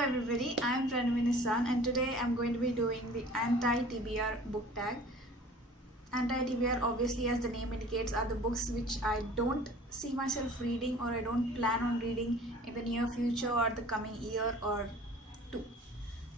everybody, I am Pranami Nissan and today I am going to be doing the anti-TBR book tag. Anti-TBR, obviously as the name indicates, are the books which I don't see myself reading or I don't plan on reading in the near future or the coming year or two.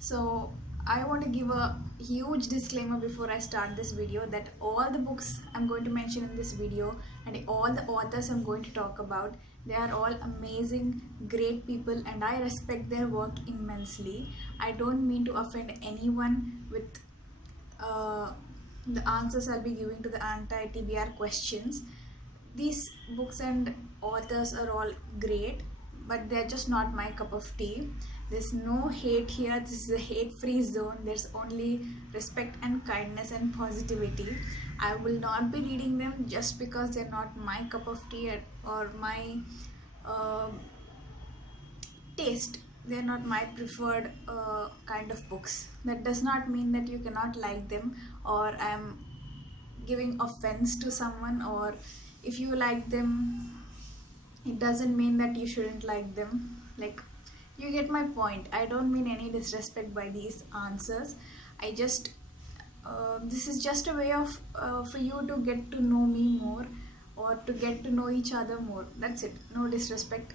So I want to give a huge disclaimer before I start this video that all the books I'm going to mention in this video and all the authors I'm going to talk about, they are all amazing, great people and I respect their work immensely. I don't mean to offend anyone with the answers I'll be giving to the anti-TBR questions. These books and authors are all great, but they're just not my cup of tea. There's no hate here. This is a hate-free zone. There's only respect and kindness and positivity. I will not be reading them just because they're not my cup of tea or my taste. They're not my preferred kind of books. That does not mean that you cannot like them or I'm giving offense to someone, or if you like them, it doesn't mean that you shouldn't like them. Like, you get my point. I don't mean any disrespect by these answers. I just this is just a way of for you to get to know me more or to get to know each other more. That's it. No disrespect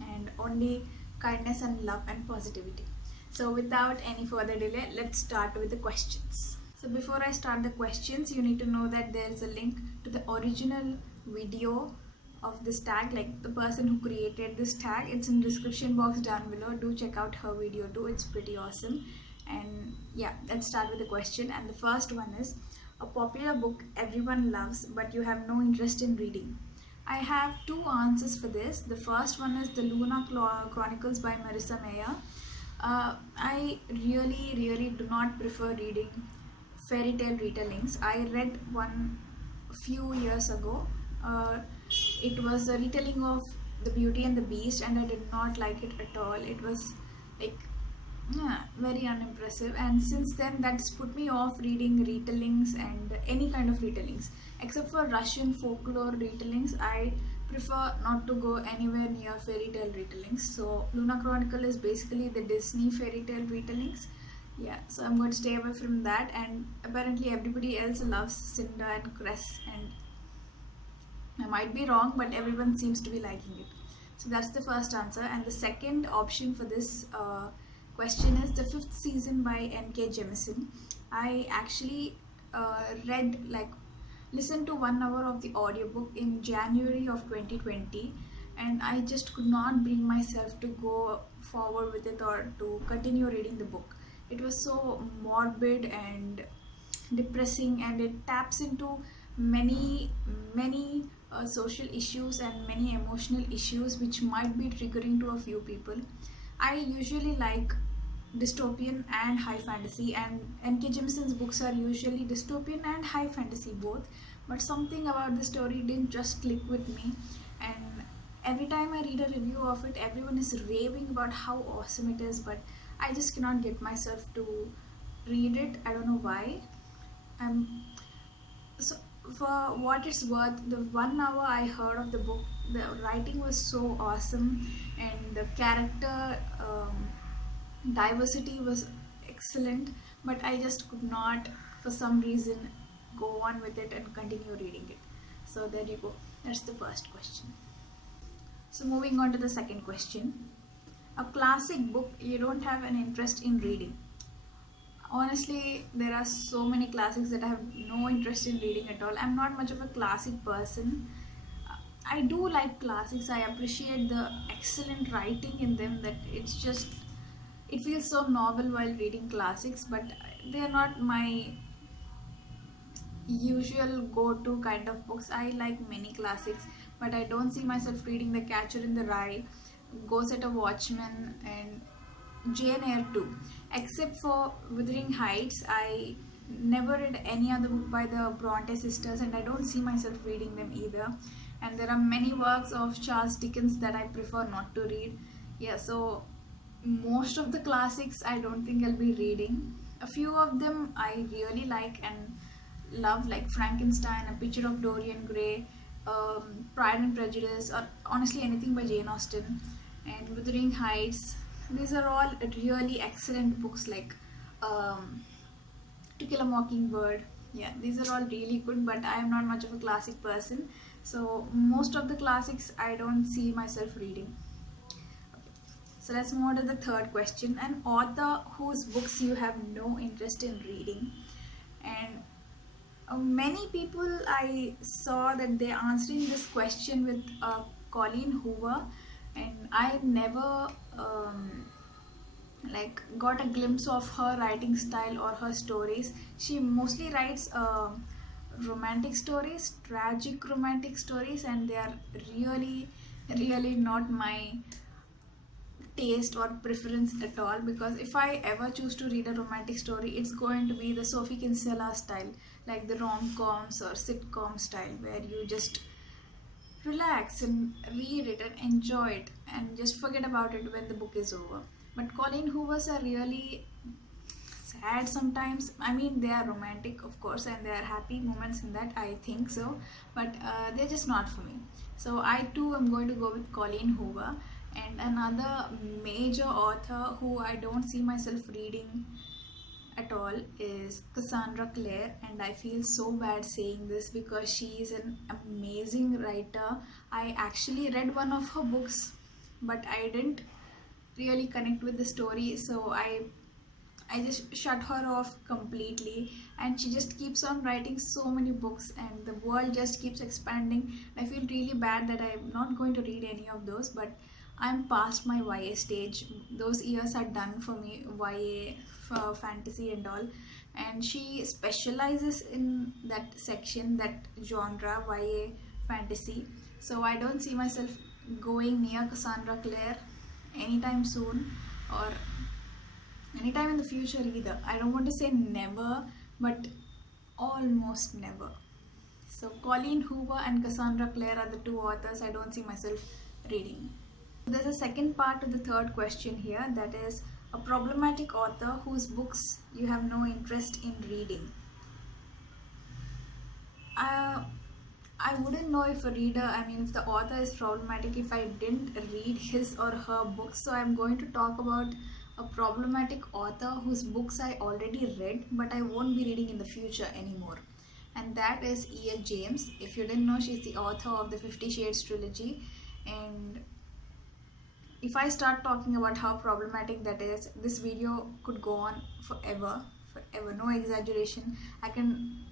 and only kindness and love and positivity. So without any further delay, let's start with the questions. So before I start the questions, you need to know that there is a link to the original video of this tag, like the person who created this tag. It's in the description box down below. Do check out her video too, it's pretty awesome. And yeah, let's start with the question. And the first one is, a popular book everyone loves but you have no interest in reading. I have two answers for this. The first one is the Luna Chronicles by Marissa Meyer. I really do not prefer reading fairy tale retellings. I read one a few years ago. It was a retelling of The Beauty and the Beast and I did not like it at all. It was like very unimpressive, and since then that's put me off reading retellings and any kind of retellings except for Russian folklore retellings. I prefer not to go anywhere near fairy tale retellings. So Luna Chronicle is basically the Disney fairy tale retellings. Yeah, so I'm going to stay away from that, and apparently everybody else loves Cinder and Cress, and I might be wrong, but everyone seems to be liking it. So that's the first answer. And the second option for this question is The Fifth Season by N.K. Jemisin. I actually listened to 1 hour of the audiobook in January of 2020, and I just could not bring myself to go forward with it or to continue reading the book. It was so morbid and depressing, and it taps into many social issues and many emotional issues which might be triggering to a few people. I usually like dystopian and high fantasy, and N.K. Jemisin's books are usually dystopian and high fantasy both, but something about the story didn't just click with me, and every time I read a review of it, everyone is raving about how awesome it is, but I just cannot get myself to read it. I don't know why. So for what it's worth, the 1 hour I heard of the book, the writing was so awesome and the character diversity was excellent, but I just could not for some reason go on with it and continue reading it. So there you go, that's the first question. So moving on to the second question, a classic book you don't have an interest in reading. Honestly, there are so many classics that I have no interest in reading at all. I'm not much of a classic person. I do like classics. I appreciate the excellent writing in them, that it feels so novel while reading classics, but they are not my usual go-to kind of books. I like many classics, but I don't see myself reading The Catcher in the Rye, Ghost at a Watchman, and Jane Eyre too. Except for Wuthering Heights, I never read any other book by the Bronte sisters, and I don't see myself reading them either. And there are many works of Charles Dickens that I prefer not to read. Yeah, so most of the classics I don't think I'll be reading. A few of them I really like and love, like Frankenstein, A Picture of Dorian Gray, Pride and Prejudice, or honestly anything by Jane Austen, and Wuthering Heights, These are all really excellent books, like um, To Kill a Mockingbird. Yeah, these are all really good, but I am not much of a classic person, so most of the classics I don't see myself reading. So let's move on to the third question. An author whose books you have no interest in reading. And many people I saw that they're answering this question with Colleen Hoover, and I never like got a glimpse of her writing style or her stories. She mostly writes romantic stories, tragic romantic stories, and they are really, really not my taste or preference at all, because if I ever choose to read a romantic story, it's going to be the Sophie Kinsella style, like the rom-coms or sitcom style, where you just relax and read it and enjoy it and just forget about it when the book is over. But Colleen Hoover's are really sad sometimes. I mean, they are romantic, of course, and there are happy moments in that, I think so, but they're just not for me. So I too am going to go with Colleen Hoover. And another major author who I don't see myself reading at all is Cassandra Clare, and I feel so bad saying this because she is an amazing writer. I actually read one of her books, but I didn't really connect with the story, so I just shut her off completely, and she just keeps on writing so many books and the world just keeps expanding. I feel really bad that I'm not going to read any of those, but I'm past my YA stage. Those years are done for me, YA, for fantasy and all. And she specializes in that section, that genre, YA fantasy. So I don't see myself going near Cassandra Clare anytime soon, or anytime in the future either. I don't want to say never, but almost never. So Colleen Hoover and Cassandra Clare are the two authors I don't see myself reading. There's a second part to the third question here, that is a problematic author whose books you have no interest in reading. I wouldn't know if a reader, I mean, if the author is problematic if I didn't read his or her books. So I'm going to talk about a problematic author whose books I already read, but I won't be reading in the future anymore. And that is E.H. James. If you didn't know, she's the author of the 50 Shades trilogy. And if I start talking about how problematic that is, this video could go on forever, no exaggeration. I can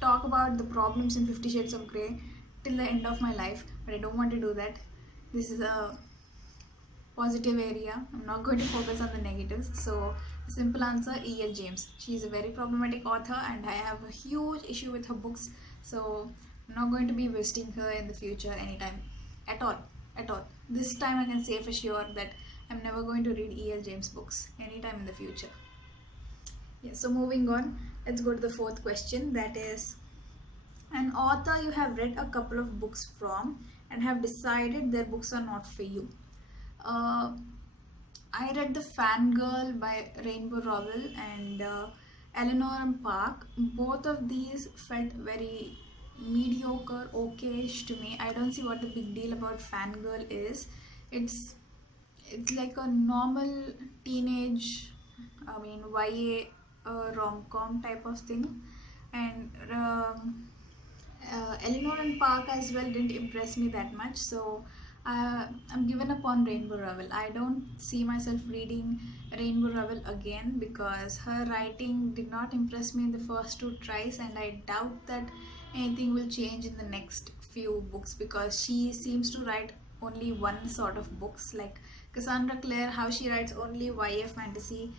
talk about the problems in 50 Shades of Grey till the end of my life, but I don't want to do that. This is a positive area. I'm not going to focus on the negatives. So the simple answer, E.H. James. She is a very problematic author and I have a huge issue with her books. So I'm not going to be visiting her in the future anytime at all. This time I can say for sure that I'm never going to read E.L. James books anytime in the future. Yeah, so moving on, let's go to the fourth question, that is an author you have read a couple of books from and have decided their books are not for you. I read The Fangirl by Rainbow Rowell and Eleanor and Park. Both of these felt very mediocre, okay-ish to me. I don't see what the big deal about Fangirl is. It's like a normal teenage, I mean, YA rom-com type of thing. And Eleanor and Park as well didn't impress me that much, so I'm given up on Rainbow Rowell. I don't see myself reading Rainbow Rowell again because her writing did not impress me in the first two tries, and I doubt that anything will change in the next few books because she seems to write only one sort of books. Like Cassandra Clare, how she writes only YA fantasy.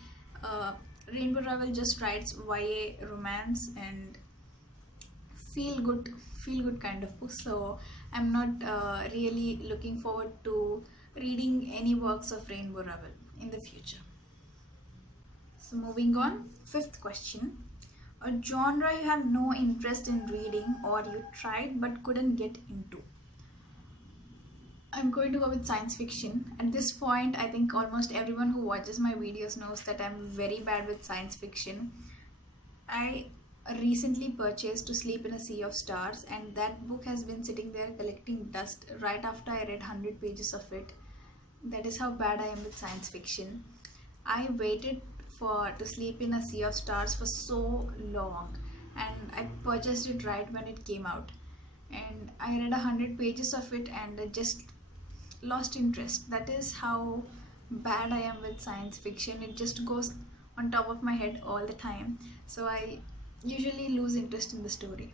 Rainbow Rowell just writes YA romance and feel good kind of books. So I'm not really looking forward to reading any works of Rainbow Rowell in the future. So moving on, fifth question. A genre you have no interest in reading or you tried but couldn't get into. I'm going to go with science fiction. At this point, I think almost everyone who watches my videos knows that I'm very bad with science fiction. I recently purchased To Sleep in a Sea of Stars, and that book has been sitting there collecting dust right after I read 100 pages of it. That is how bad I am with science fiction. I waited for to sleep in a sea of stars for so long, and I purchased it right when it came out. And I read 100 pages of it, and I just lost interest. That is how bad I am with science fiction. It just goes on top of my head all the time. So I usually lose interest in the story.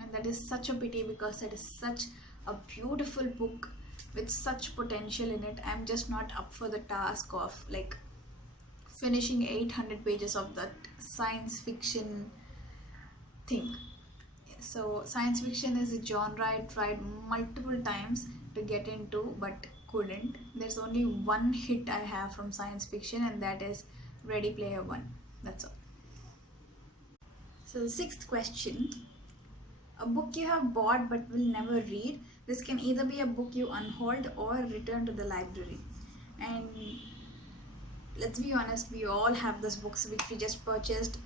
And that is such a pity because it is such a beautiful book with such potential in it. I'm just not up for the task of like finishing 800 pages of that science fiction thing. So science fiction is a genre I tried multiple times to get into but couldn't. There's only one hit I have from science fiction, and that is Ready Player One. That's all. So the sixth question: a book you have bought but will never read. This can either be a book you unhold or return to the library. And let's be honest, we all have those books which we just purchased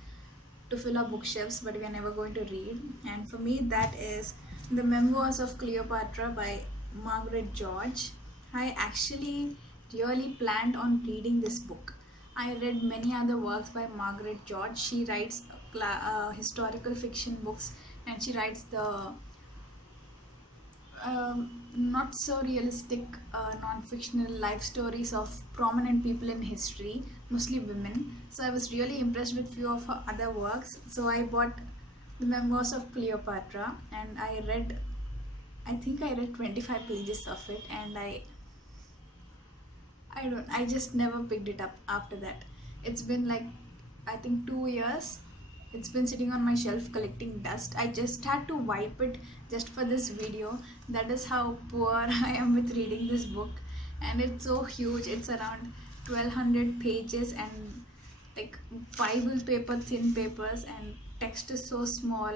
to fill our bookshelves, but we are never going to read. And for me, that is The Memoirs of Cleopatra by Margaret George. I actually really planned on reading this book. I read many other works by Margaret George. She writes historical fiction books, and she writes the not so realistic non-fictional life stories of prominent people in history, mostly women. So I was really impressed with few of her other works. So I bought The Memoirs of Cleopatra, and I think I read 25 pages of it, and I just never picked it up after that. It's been like, I think 2 years. It's been sitting on my shelf collecting dust. I just had to wipe it just for this video. That is how poor I am with reading this book. And it's so huge. It's around 1200 pages and like Bible paper thin papers, and text is so small,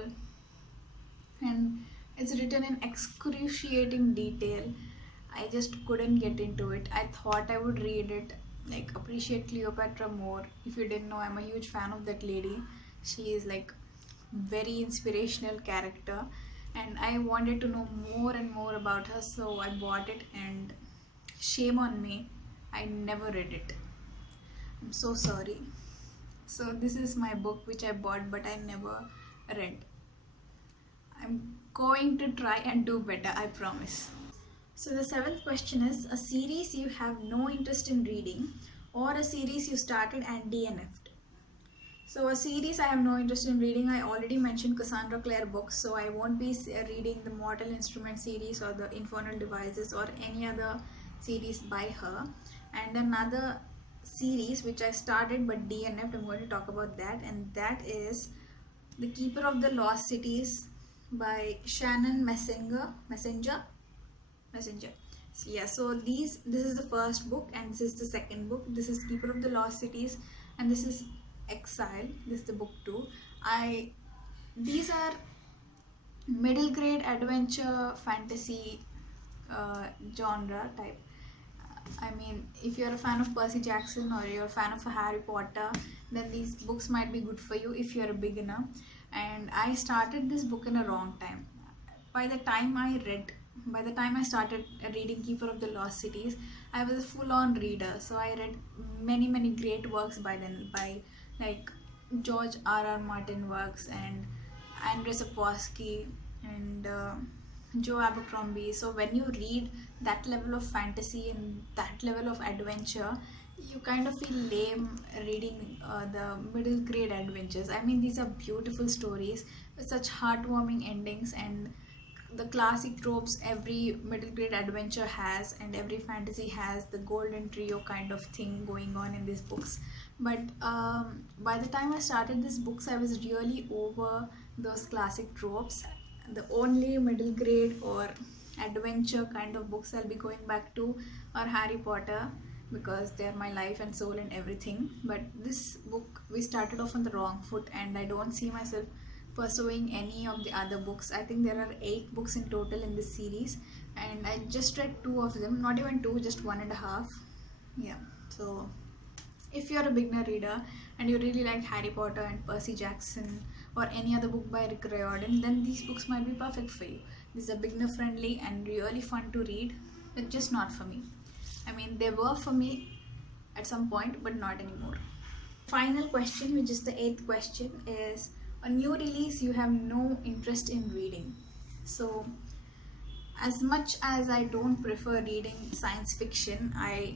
and it's written in excruciating detail. I just couldn't get into it. I thought I would read it, like appreciate Cleopatra more. If you didn't know, I'm a huge fan of that lady. She is like very inspirational character, and I wanted to know more and more about her, so I bought it, and shame on me, I never read it. I'm so sorry. So this is my book which I bought but I never read. I'm going to try and do better, I promise. So the seventh question is: a series you have no interest in reading, or a series you started and DNF'd. So a series I have no interest in reading. I already mentioned Cassandra Clare books, so I won't be reading the Mortal Instrument series or the Infernal Devices or any other series by her. And another series which I started but DNF'd, I'm going to talk about that, and that is The Keeper of the Lost Cities by Shannon Messenger. So yeah, so this is the first book, and this is the second book. This is Keeper of the Lost Cities, and this is Exile. This is the book 2. These are middle grade adventure fantasy genre type. I mean, if you're a fan of Percy Jackson or you're a fan of Harry Potter, then these books might be good for you if you're a beginner. And I started this book in a wrong time. By the time I started reading Keeper of the Lost Cities, I was a full-on reader. So I read many great works by then, by like George R.R. Martin works and Andrzej Sapkowski and Joe Abercrombie. So when you read that level of fantasy and that level of adventure, you kind of feel lame reading the middle grade adventures. I mean, these are beautiful stories with such heartwarming endings and the classic tropes every middle grade adventure has and every fantasy has, the golden trio kind of thing going on in these books. But by the time I started these books, I was really over those classic tropes. The only middle grade or adventure kind of books I'll be going back to are Harry Potter, because they're my life and soul and everything. But this book, we started off on the wrong foot, and I don't see myself pursuing any of the other books. I think there are 8 books in total in this series, and I just read 2 of them, not even 2, just 1.5. Yeah, so if you're a beginner reader and you really like Harry Potter and Percy Jackson or any other book by Rick Riordan, then these books might be perfect for you. These are beginner friendly and really fun to read, but just not for me. I mean, they were for me at some point, but not anymore. Final question, which is the eighth question, is a new release you have no interest in reading. So, as much as I don't prefer reading science fiction, I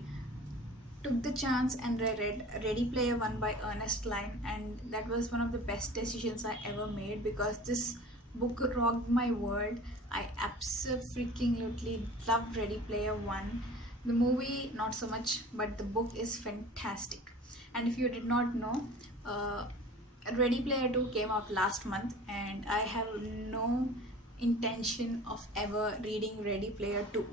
took the chance and I read Ready Player One by Ernest Cline, and that was one of the best decisions I ever made because this book rocked my world. I absolutely loved Ready Player One. The movie, not so much, but the book is fantastic. And if you did not know, Ready Player 2 came out last month, and I have no intention of ever reading Ready Player 2.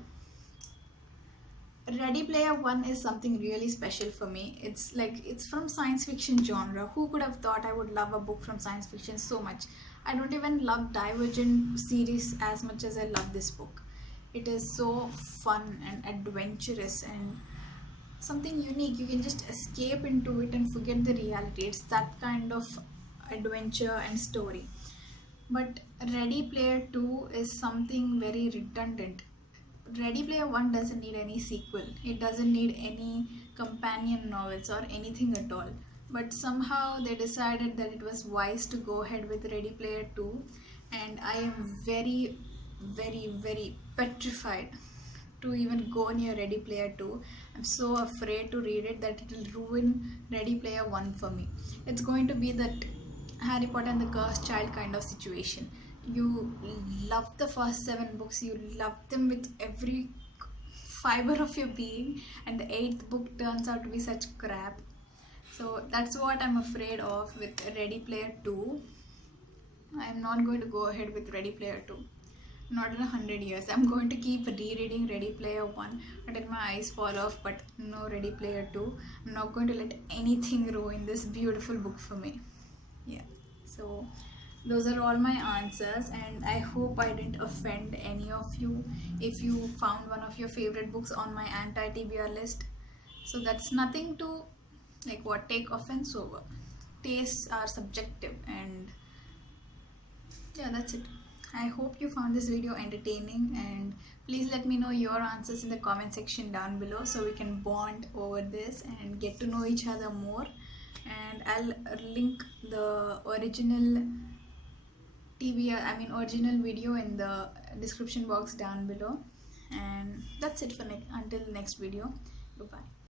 Ready Player One is something really special for me. It's from science fiction genre. Who could have thought I would love a book from science fiction so much? I don't even love Divergent series as much as I love this book. It is so fun and adventurous and something unique. You can just escape into it and forget the reality. It's that kind of adventure and story. But Ready Player 2 is something very redundant. Ready Player 1 doesn't need any sequel, it doesn't need any companion novels or anything at all. But somehow they decided that it was wise to go ahead with Ready Player 2, and I am very, very petrified to even go near Ready Player 2. I'm so afraid to read it that it will ruin Ready Player 1 for me. It's going to be that Harry Potter and the Cursed Child kind of situation. You love the first 7 books, you love them with every fiber of your being, and the 8th book turns out to be such crap. So that's what I'm afraid of with Ready Player 2. I'm not going to go ahead with Ready Player 2. Not in 100 years. I'm going to keep rereading Ready Player 1 until my eyes fall off, but no Ready Player 2. I'm not going to let anything ruin this beautiful book for me. Yeah. So those are all my answers, and I hope I didn't offend any of you if you found one of your favorite books on my anti-TBR list. So that's nothing to take offense over. Tastes are subjective, and yeah, that's it. I hope you found this video entertaining, and please let me know your answers in the comment section down below so we can bond over this and get to know each other more. And I'll link the original original video in the description box down below. And that's it for until next video. Goodbye.